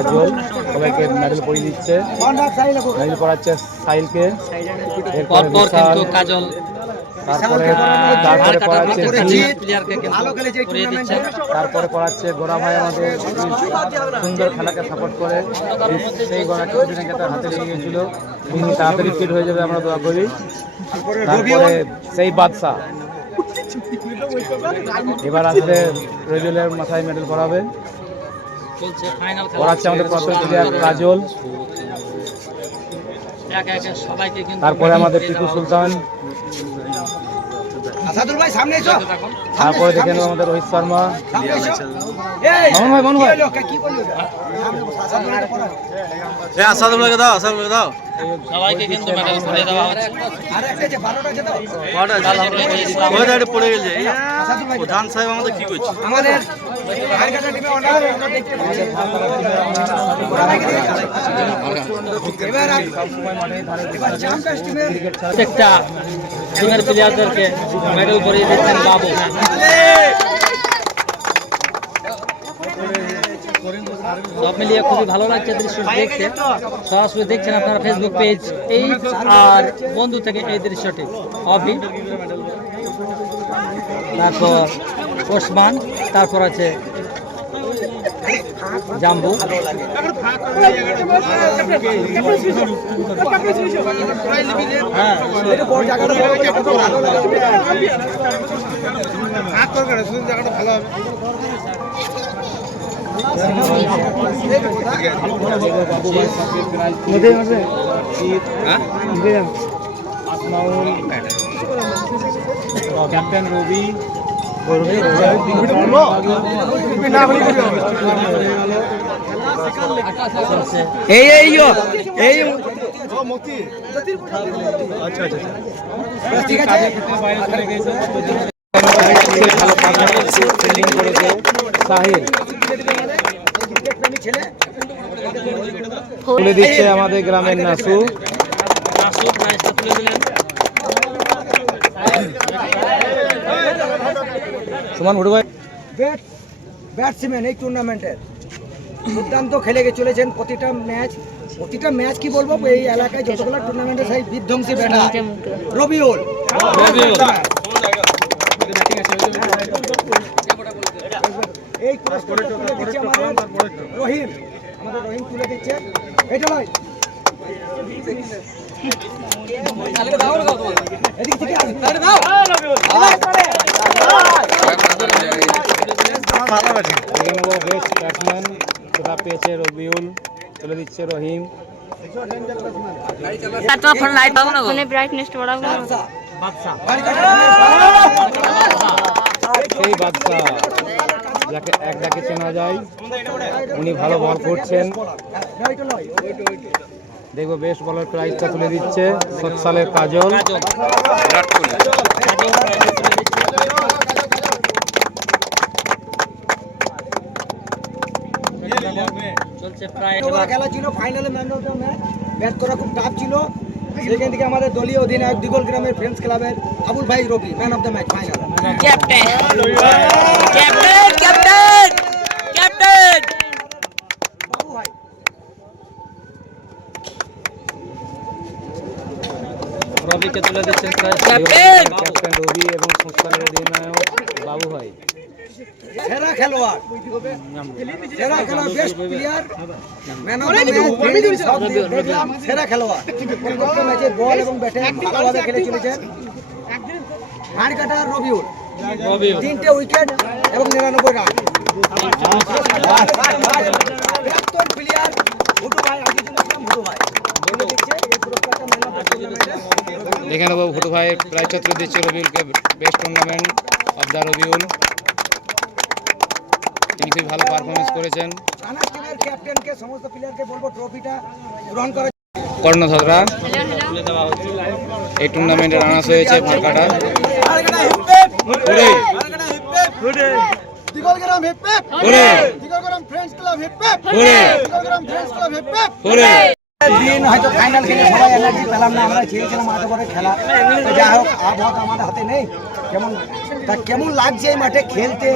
কাজল সবাইকে মেডেল পরিয়ে দিচ্ছে। মেডেল পড়াচ্ছে সাহিলকে, এরপরে বিশাল, কাজল, তারপরে পড়াচ্ছে তারপরে পড়াচ্ছে গোরা ভাই, আমাদের সুন্দর খেলাকে সাপোর্ট করে। সেই গোড়া কিছুদিন আগে তার হাতে লেগে গিয়েছিল, তিনি তাড়াতাড়ি ফিট হয়ে যাবে আমরা দোয়া করি। তারপরে সেই বাদশা এবার আসলে রবিউলের মাথায় মেডেল পড়াবে, পড়াচ্ছে আমাদের প্রথম প্লেয়ার কাজল। তারপরে আমাদের টিপু সুলতান, তারপরে দেখে নেব আমাদের রোহিত শর্মা। মামুন ভাই সবাইকে কিন্তু মেডেল পরিয়ে দেওয়া হচ্ছে। পড়ে গেছে প্রধান সাহেব আমাদের কি করছে আমাদের প্রত্যেকটা টিমের প্লেয়ারদেরকে মেডেল পরিয়ে দিচ্ছেন বাবু। সব মিলিয়ে খুবই ভালো লাগছে দৃশ্য দেখতে। সরাসরি দেখছেন আপনারা ফেসবুক পেজ এই আর বন্ধু থেকে এই দৃশ্যটি। অভি, তারপর ওসমান, তারপর আছে জাম্বু। ক্যাপ্টেন রবি, সাহিল তুলে দিচ্ছে আমাদের গ্রামের নাসু। সুমন ভুটু ভাই ব্যাটসম্যান এই টুর্নামেন্টের দুর্দান্ত খেলে চলেছেন। প্রতিটা ম্যাচ কি বলবো, এই এলাকায় যতগুলো টুর্নামেন্টে সেই বিধ্বংসী ব্যাটার রবিউল। এই পুরস্কারটা তুলে দিচ্ছে আমাদের রহিম, তুলে দিচ্ছে। এটা নয় এদিক থেকে বেস্ট ব্যাটসম্যান সেটা পেয়েছে রবিউল, তুলে দিচ্ছে রহিম। সেই বাদশা যাকে এক ডাকে চেনা যায়, উনি ভালো বল করছেন। দেখবো বেস্ট বলার প্রাইজটা তুলে দিচ্ছে সৎসালের কাজল। খেলা ছিল ফাইনালে, man of the match. Bat করা খুব টাফ ছিল, সেখান থেকে আমাদের দলীয় অধিনায়ক দিগল গ্রামের ফ্রেন্ডস ক্লাবের আবুল ভাই Robi man of the match final. Babu ভাই রবিকে তুলে দিচ্ছেন ক্যাপ্টেন রবি এবং সৎসালের অধিনায়ক বাবু ভাই। সেরা খেলোয়াড়, best player, man of the match, সেরা খেলোয়াড়। প্রত্যেকটা ম্যাচে বল এবং ব্যাটে ভালোভাবে খেলে চলেছেন। হাড় কাটা রবিউল, 3টে উইকেট এবং 99 রান। প্রাক্তন প্লেয়ার ভুটু ভাই, ভুটু ভাই দিচ্ছে এই পুরস্কারটা ম্যান অফ দ্য টুর্নামেন্টে। দেখে নেবো ভুটু ভাই প্রাইজটা তুলে দিচ্ছে রবিউলকে, best tournament of the Robiul. তিনি খুব ভালো পারফরমেন্স করেছেন। ক্যাপ্টেনকে সমস্ত প্লেয়ারকে বলবো ট্রফিটা গ্রহণ করার। কর্ণধরা এই টুর্নামেন্টে রানার্স হয়েছে ফাঁকাটা। দিন হয়তো ফাইনাল খেলে সবাই এনার্জি পেলাম না, আমরা চেয়েছিলাম আরো করে খেলা। যাই হোক, আবহাওয়া আমাদের হাতে নেই। কেমন লাগছে এই মাঠে খেলতে,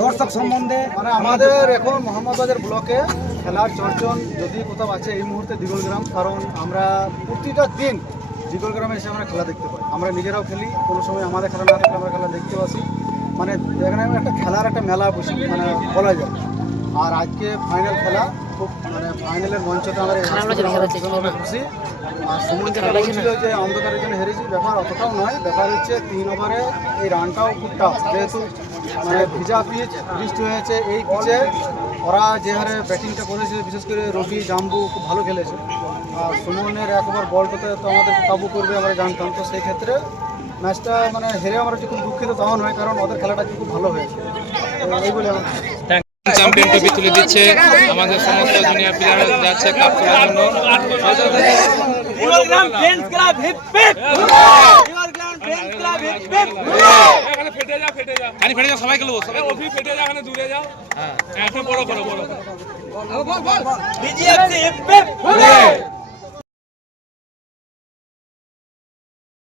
দর্শক সম্বন্ধে মানে আমাদের এখন মোহাম্মদবাজার ব্লকে খেলার চর্চন যদি কোথাও আছে এই মুহূর্তে দিগলগ্রাম, কারণ আমরা প্রতিটা দিন দিগলগ্রামে এসে আমরা খেলা দেখতে পাই। আমরা নিজেরাও খেলি, কোনো সময় আমাদের খেলা না থাকলে আমরা খেলা দেখতেও আসি। মানে এখানে একটা খেলার একটা মেলা বসে মানে বলা যায়। আর আজকে ফাইনাল খেলা, খুব মানে ফাইনালের মঞ্চতে আমরা ভীষণভাবে খুশি। আর সুমন যেটা বলছিল যে অন্ধকারের জন্য হেরেছি, ব্যাপার অতটাও নয়। ব্যাপার হচ্ছে 3 ওভারে এই রানটাও খুব টাফ, যেহেতু মানে ভিজা পিচ, বৃষ্টি হয়েছে। এই পিচে ওরা যে হারে ব্যাটিংটা করেছে, বিশেষ করে রবি জাম্বু খুব ভালো খেলেছে। আর সুমনের 1 ওভার বলটাতে তো আমাদের কাবু করবে আমরা জানতাম। তো সেই ক্ষেত্রে ম্যাচটা মানে হেরে আমরা যে খুব দুঃখিত তাও নয়, কারণ ওদের খেলাটা খুব ভালো হয়েছে। এই বলে আমার চ্যাম্পিয়ন ট্রফি তুলে দিচ্ছে আমাদের সমস্ত জুনিয়র প্লেয়াররা যাচ্ছে কাপ তোলার জন্য। ফেটে যাও সবাই খেলবো, সবাই ফেটে যাও, এখানে দূরে যাও। হ্যাঁ, বড়